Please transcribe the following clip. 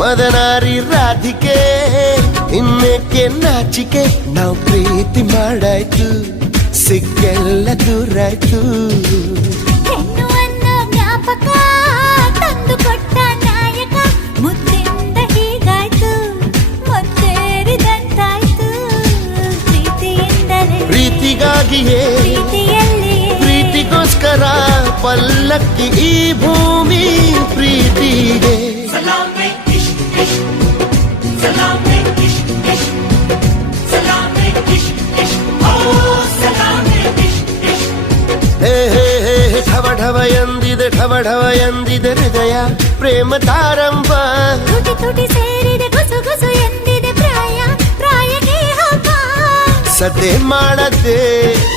ಮದನಾರಿ ರಾಧಿಕೆ ಇನ್ನೇಕೆ ನಾಚಿಕೆ ನಾವು ಪ್ರೀತಿ ಮಾಡಾಯ್ತು ಸಿಕ್ಕೆಲ್ಲ ದೂರಾಯ್ತು. ಪ್ರೀತಿಗಾಗಿಯೇ ಪ್ರೀತಿಗೋಸ್ಕರ ಪಲ್ಲಕ್ಕಿ ಈ ಭೂಮಿ ಪ್ರೀತಿಗೆ. ಢವ ಢವ ಎಂದಿದೆ ಢವ ಢವ ಎಂದಿದೆ ಹೃದಯ ಪ್ರೇಮ ತಾರಂಭ ತುಟಿ ತುಟಿ ಸೇರಿದೆ ಗುಸು ಗುಸು ಎಂದಿದೆ ಪ್ರಾಯ ಪ್ರಾಯಕ್ಕೆ ಹಬ್ಬ ಸದ್ದೆ ಮಾಡದೆ ಸುದ್ದಿ